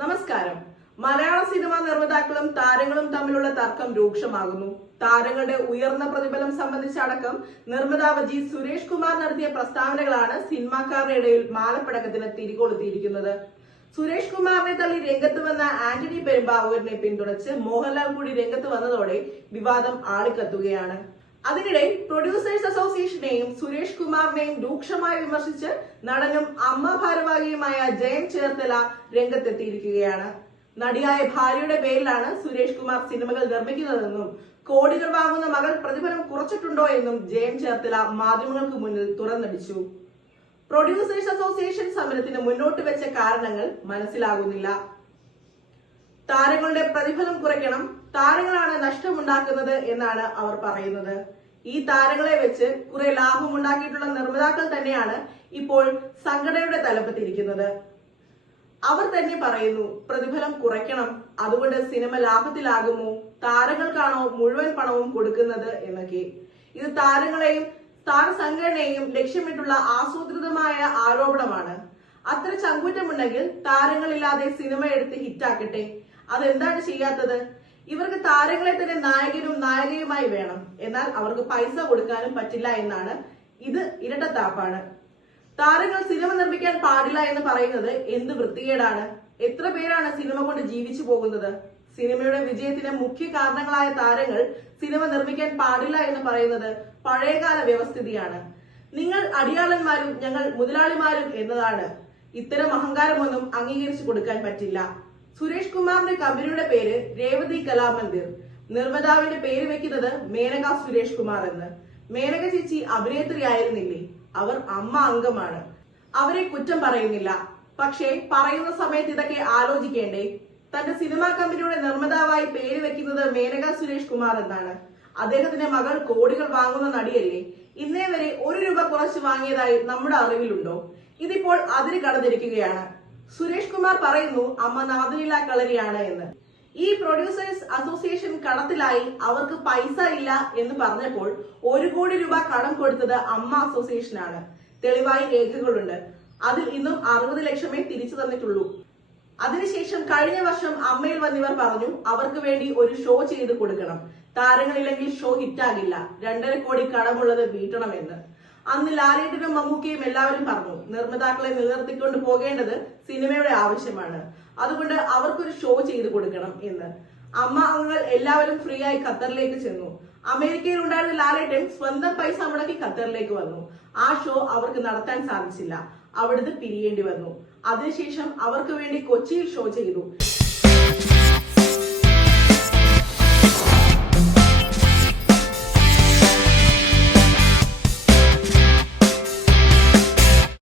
നമസ്കാരം. മലയാള സിനിമാ നിർമ്മാതാക്കളും താരങ്ങളും തമ്മിലുള്ള തർക്കം രൂക്ഷമാകുന്നു. താരങ്ങളുടെ ഉയർന്ന പ്രതിഫലം സംബന്ധിച്ചടക്കം നിർമ്മാതാവ് ജി സുരേഷ് കുമാർ നടത്തിയ പ്രസ്താവനകളാണ് സിനിമാക്കാരുടെ ഇടയിൽ മാലപ്പടക്കത്തിന് തിരികൊളുത്തിയിരിക്കുന്നത്. സുരേഷ് കുമാറിനെ തള്ളി രംഗത്ത് വന്ന ആന്റണി പെരുമ്പാവൂരിനെ പിന്തുണച്ച് മോഹൻലാൽ കൂടി രംഗത്ത് വന്നതോടെ വിവാദം ആളിക്കത്തുകയാണ്. അതിനിടെ പ്രൊഡ്യൂസേഴ്സ് അസോസിയേഷനെയും സുരേഷ് കുമാറിനെയും രൂക്ഷമായി വിമർശിച്ച് നടനും അമ്മ ഭാരവാഹിയുമായ ജയൻ ചേർത്തല രംഗത്തെത്തിയിരിക്കുകയാണ്. നടിയായ ഭാര്യയുടെ പേരിലാണ് സുരേഷ് കുമാർ സിനിമകൾ നിർമ്മിക്കുന്നതെന്നും കോടികൾ വാങ്ങുന്ന മകൾ പ്രതിഫലം കുറച്ചിട്ടുണ്ടോ എന്നും ജയൻ ചേർത്തല മാധ്യമങ്ങൾക്ക് മുന്നിൽ തുറന്നടിച്ചു. പ്രൊഡ്യൂസേഴ്സ് അസോസിയേഷൻ സമരത്തിന് മുന്നോട്ട് വെച്ച കാരണങ്ങൾ മനസ്സിലാകുന്നില്ല. താരങ്ങളുടെ പ്രതിഫലം കുറയ്ക്കണം, താരങ്ങളാണ് നഷ്ടമുണ്ടാക്കുന്നത് എന്നാണ് അവർ പറയുന്നത്. ഈ താരങ്ങളെ വെച്ച് കുറെ ലാഭമുണ്ടാക്കിയിട്ടുള്ള നിർമ്മാതാക്കൾ തന്നെയാണ് ഇപ്പോൾ സംഘടനയുടെ തലപ്പത്തിരിക്കുന്നത്. അവർ തന്നെ പറയുന്നു പ്രതിഫലം കുറയ്ക്കണം, അതുകൊണ്ട് സിനിമ ലാഭത്തിലാകുമോ, താരങ്ങൾക്കാണോ മുഴുവൻ പണവും കൊടുക്കുന്നത് എന്നൊക്കെ. ഇത് താരങ്ങളെയും താരസംഘടനയെയും ലക്ഷ്യമിട്ടുള്ള ആസൂത്രിതമായ ആരോപണമാണ്. അത്ര ചങ്കൂറ്റമുണ്ടെങ്കിൽ താരങ്ങളില്ലാതെ സിനിമ എടുത്ത് ഹിറ്റാക്കട്ടെ. അതെന്താണ് ചെയ്യാത്തത്? ഇവർക്ക് താരങ്ങളെ തന്നെ നായകനും നായികയുമായി വേണം, എന്നാൽ അവർക്ക് പൈസ കൊടുക്കാനും പറ്റില്ല എന്നാണ്. ഇത് ഇരട്ടത്താപ്പാണ്. താരങ്ങൾ സിനിമ നിർമ്മിക്കാൻ പാടില്ല എന്ന് പറയുന്നത് എന്ത് വൃത്തികേടാണ്. എത്ര പേരാണ് സിനിമ കൊണ്ട് ജീവിച്ചു പോകുന്നത്? സിനിമയുടെ വിജയത്തിന് മുഖ്യ കാരണങ്ങളായ താരങ്ങൾ സിനിമ നിർമ്മിക്കാൻ പാടില്ല എന്ന് പറയുന്നത് പഴയകാല വ്യവസ്ഥിതിയാണ്. നിങ്ങൾ അടിയാളന്മാരും ഞങ്ങൾ മുതലാളിമാരും എന്നതാണ്. ഇത്തരം അഹങ്കാരമൊന്നും അംഗീകരിച്ചു കൊടുക്കാൻ പറ്റില്ല. സുരേഷ് കുമാറിന്റെ കമ്പനിയുടെ പേര് രേവതി കലാമന്ദിർ. നിർമ്മാതാവിന്റെ പേര് വെക്കുന്നത് മേനക സുരേഷ് കുമാർ എന്ന്. മേനക ചേച്ചി അഭിനേത്രിയായിരുന്നില്ലേ? അവർ അമ്മ അംഗമാണ്. അവരെ കുറ്റം പറയുന്നില്ല. പക്ഷേ പറയുന്ന സമയത്ത് ഇതൊക്കെ ആലോചിക്കേണ്ടേ? തന്റെ സിനിമാ കമ്പനിയുടെ നിർമ്മാതാവായി പേര് വെക്കുന്നത് മേനക സുരേഷ് കുമാർ എന്നാണ്. അദ്ദേഹത്തിന്റെ മകൾ കോടികൾ വാങ്ങുന്ന നടിയല്ലേ? ഇന്നേ വരെ 1 രൂപ കുറച്ച് വാങ്ങിയതായി നമ്മുടെ അറിവിലുണ്ടോ? ഇതിപ്പോൾ അതിര് കടന്നിരിക്കുകയാണ്. സുരേഷ് കുമാർ പറയുന്നു അമ്മ നാദിനില കളരിയാണ് എന്ന്. ഈ പ്രൊഡ്യൂസേഴ്സ് അസോസിയേഷൻ കടത്തിലായി, അവർക്ക് പൈസ ഇല്ല എന്ന് പറഞ്ഞപ്പോൾ 1 കോടി രൂപ കടം കൊടുത്തത് അമ്മ അസോസിയേഷനാണ്. തെളിവായി രേഖകളുണ്ട്. അതിൽ ഇന്നും 60 ലക്ഷമേ തിരിച്ചു തന്നിട്ടുള്ളൂ. അതിനുശേഷം കഴിഞ്ഞ വർഷം അമ്മയിൽ വന്നിവർ പറഞ്ഞു അവർക്ക് വേണ്ടി ഒരു ഷോ ചെയ്ത് കൊടുക്കണം, താരങ്ങളില്ലെങ്കിൽ ഷോ ഹിറ്റാകില്ല, 2.5 കോടി കടമുള്ളത് വീട്ടണമെന്ന്. അന്ന് ലാലേട്ടനും മമ്മൂക്കയും എല്ലാവരും പറഞ്ഞു നിർമ്മാതാക്കളെ നിലനിർത്തിക്കൊണ്ട് പോകേണ്ടത് സിനിമയുടെ ആവശ്യമാണ്, അതുകൊണ്ട് അവർക്കൊരു ഷോ ചെയ്ത് കൊടുക്കണം എന്ന്. അമ്മ അംഗങ്ങൾ എല്ലാവരും ഫ്രീ ആയി ഖത്തറിലേക്ക് ചെന്നു. അമേരിക്കയിൽ ഉണ്ടായിരുന്ന ലാലേട്ടൻ സ്വന്തം പൈസ മുടക്കി ഖത്തറിലേക്ക് വന്നു. ആ ഷോ അവർക്ക് നടത്താൻ സാധിച്ചില്ല, അവിടുന്ന് പിരിയേണ്ടി വന്നു. അതിനുശേഷം അവർക്ക് വേണ്ടി കൊച്ചിയിൽ ഷോ ചെയ്തു.